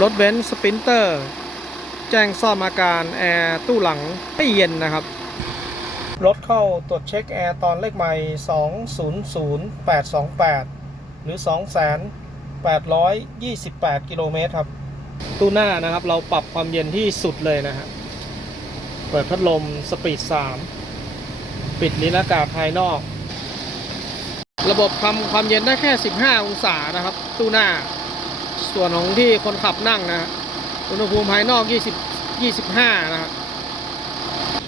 รถเบนซ์สปรินเตอร์ แจ้งซ่อมอาการแอร์ตู้หลังไม่เย็นนะครับ รถเข้าตรวจเช็คแอร์ตอนเลขใหม่200828 หรือ 2,828 กิโลเมตรครับ ตู้หน้านะครับเราปรับความเย็นที่สุดเลยนะฮะเปิดพัดลมสปีด 3 ปิดลิ้นอากาศภายนอก ระบบทำความเย็นได้แค่ 15 องศานะครับ ตู้หน้า ส่วนของที่คนขับนั่งนะ อุณหภูมิภายนอก 20 25 นะครับ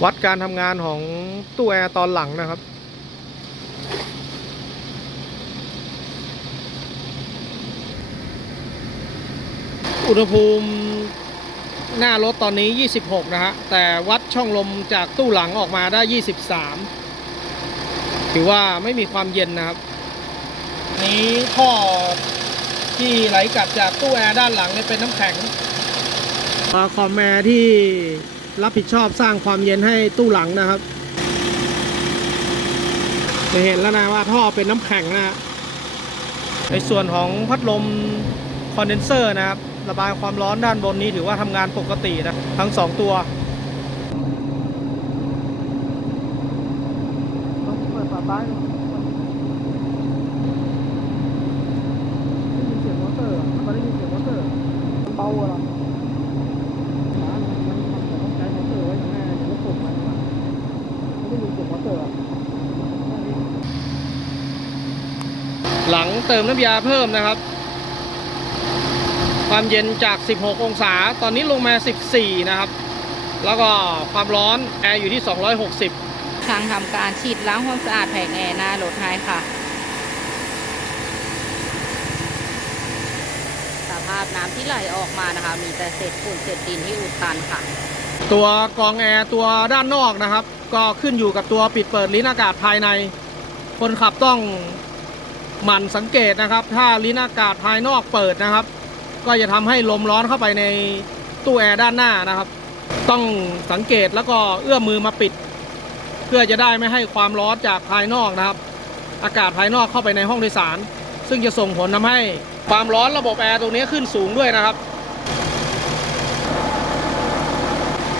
วัดการทำงานของตู้แอร์ตอนหลังนะครับ อุณหภูมิหน้ารถตอนนี้ 26 นะฮะ แต่วัดช่องลมจากตู้หลังออกมาได้ 23 ถือว่าไม่มีความเย็นนะครับ นี้ท่อ ที่ไหลกลับจากตู้แอร์ด้านหลังเนี่ยเป็นน้ำแข็งคอมแอร์ที่รับผิดชอบสร้างความเย็นให้ตู้หลังนะครับจะเห็นแล้วนะว่าท่อเป็นน้ำแข็งนะฮะในส่วนของพัดลมคอนเดนเซอร์นะครับ ระบายความร้อนด้านบนนี้ถือว่าทำงานปกตินะ ทั้งสองตัวต้องเปิดฝาท้ายได้ยินเสียงมอเตอร์ทำไมได้ยินเสียงมอเตอร์มันเบาอะหรอร้านมันมันมันต้องใช้มอเตอร์ไว้ข้างหน้าเดี๋ยวรถผมมาไม่ได้ยินเสียงมอเตอร์อะหลังเติมน้ำยาเพิ่มนะครับ ความเย็นจาก 16 องศา ตอนนี้ลงมา 14 นะครับ แล้วก็ความร้อนแอร์อยู่ที่ 260 ทางทำการฉีดล้างความสะอาดแผงแอร์หน้ารถให้ค่ะ ภาพน้ำที่ไหลออกมานะคะ มีแต่เศษฝุ่นเศษดินที่อุดตันค่ะ ตัวกรองแอร์ตัวด้านนอกนะครับ ก็ขึ้นอยู่กับตัวปิดเปิดลิ้นอากาศภายใน คนขับต้องหมั่นสังเกตนะครับ ถ้าลิ้นอากาศภายนอกเปิดนะครับ ก็จะทำให้ลมร้อนเข้าไปในตู้แอร์ด้านหน้านะครับ ต้องสังเกตแล้วก็เอื้อมมือมาปิด เพื่อจะได้ไม่ให้ความร้อนจากภายนอกนะครับ อากาศภายนอกเข้าไปในห้องโดยสาร ซึ่งจะส่งผลทำให้ ความร้อนระบบแอร์ตรงนี้ขึ้นสูงด้วยนะครับ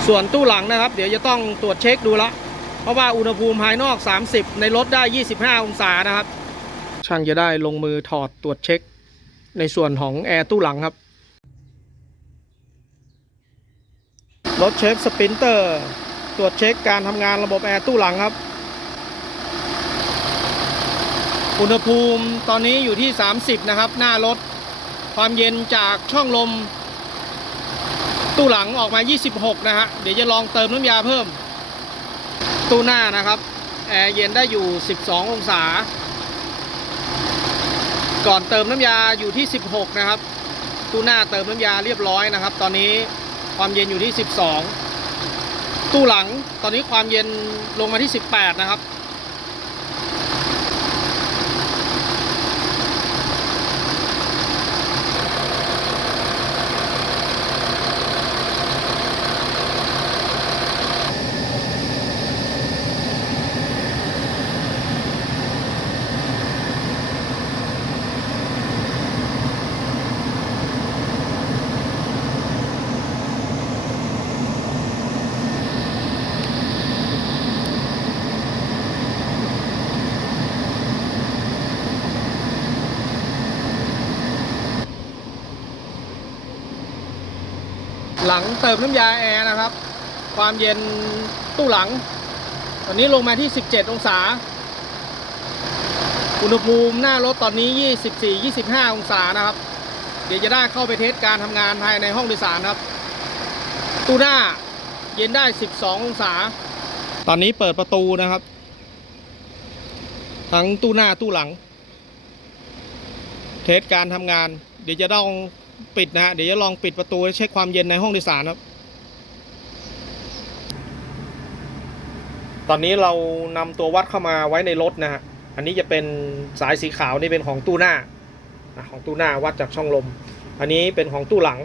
ส่วนตู้หลังนะครับ เดี๋ยวจะต้องตรวจเช็คดูละ เพราะว่าอุณหภูมิภายนอก 30 ในรถได้ 25 องศานะครับ ช่างจะได้ลงมือถอดตรวจเช็ค ในส่วนของแอร์ตู้หลังครับ รถเช็คสปินเตอร์ ตรวจเช็คการทำงานระบบแอร์ตู้หลังครับ อุณหภูมิตอนนี้อยู่ที่ 30 นะครับ หน้ารถ ความเย็นจากช่องลม ตู้หลังออกมา 26 นะฮะ เดี๋ยวจะลองเติมน้ำยาเพิ่ม ตู้หน้านะครับ แอร์เย็นได้อยู่ 12 องศา ก่อนเติมน้ำยาอยู่ที่ 16 นะครับ ตู้หน้าเติมน้ำยาเรียบร้อยนะครับ ตอนนี้ความเย็นอยู่ที่ 12 ตู้หลังตอนนี้ความเย็นลงมาที่ 18 นะครับ หลังเติมน้ำยาแอร์นะครับ ความเย็นตู้หลัง ตอนนี้ลงมาที่ 17 องศา อุณหภูมิหน้ารถตอนนี้ 24-25 องศานะครับ เดี๋ยวจะได้เข้าไปเทสการทำงานภายในห้องโดยสารครับ ตู้หน้าเย็นได้ 12 องศา ตอนนี้เปิดประตูนะครับ ทั้งตู้หน้าตู้หลัง เทสการทำงาน เดี๋ยวจะต้อง ปิดนะฮะเดี๋ยวจะลองปิดประตูเช็คความเย็นในห้องโดยสารครับ ตอนนี้เรานำตัววัดเข้ามาไว้ในรถนะฮะอันนี้จะเป็นสายสีขาวนี่เป็นของตู้หน้าของตู้หน้าวัดจากช่องลม อันนี้เป็นของตู้หลัง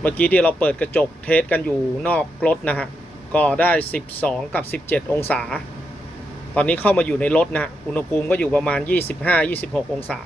เมื่อกี้ที่เราเปิดกระจกเทสกันอยู่นอกรถนะฮะก็ได้ 12 กับ 17 องศา ตอนนี้เข้ามาอยู่ในรถนะฮะอุณหภูมิก็อยู่ประมาณ 25-26 องศา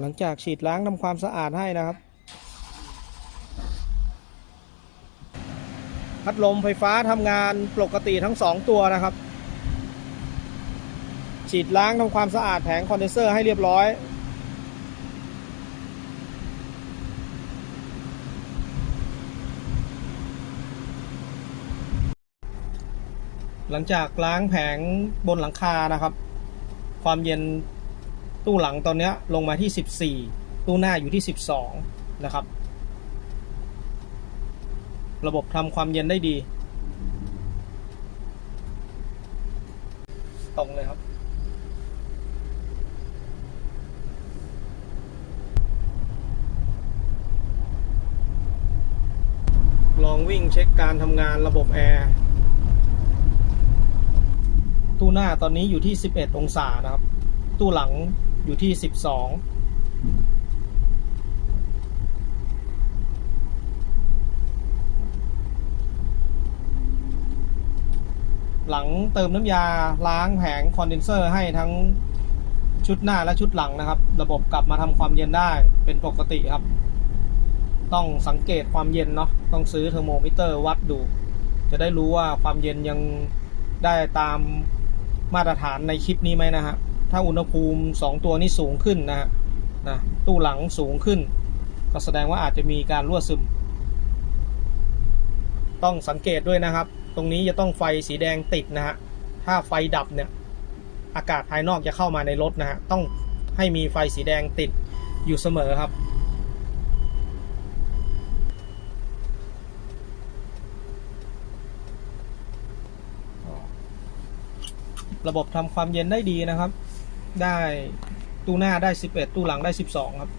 หลังจากฉีดล้างทำความสะอาดให้นะครับ พัดลมไฟฟ้าทำงานปกติทั้งสองตัวนะครับ ฉีดล้างทำความสะอาดแผงคอนเดนเซอร์ให้เรียบร้อยหลังจากล้างแผงบนหลังคานะครับ ความเย็น ตู้หลังตอนนี้ลงมาที่ 14 ตู้หน้าอยู่ที่ 12 นะครับ ระบบทำความเย็นได้ดี ตรงเลยครับ ลองวิ่งเช็คการทำงานระบบแอร์ตู้หน้าตอนนี้อยู่ที่ 11 องศานะครับ ตู้หลัง อยู่ที่12หลังเติมน้ำยาล้างแผงคอนเดนเซอร์ให้ทั้งชุดหน้าและชุดหลังนะครับ ระบบกลับมาทำความเย็นได้เป็นปกติครับ ต้องสังเกตความเย็นเนาะต้องซื้อเทอร์โมมิเตอร์วัดดู จะได้รู้ว่าความเย็นยังได้ตามมาตรฐานในคลิปนี้ไหมนะฮะ ถ้าอุณหภูมิ 2 ตัวนี้สูงขึ้นนะฮะนะตู้หลังสูงขึ้น ก็แสดงว่าอาจจะมีการรั่วซึม ต้องสังเกตด้วยนะครับ ตรงนี้จะต้องไฟสีแดงติดนะฮะถ้าไฟดับเนี่ยอากาศภายนอกจะเข้ามาในรถนะฮะต้องให้มีไฟสีแดงติดอยู่เสมอครับระบบทำความเย็นได้ดีนะครับ ได้ตู้หน้าได้ 11 ตู้หลังได้ 12 ครับ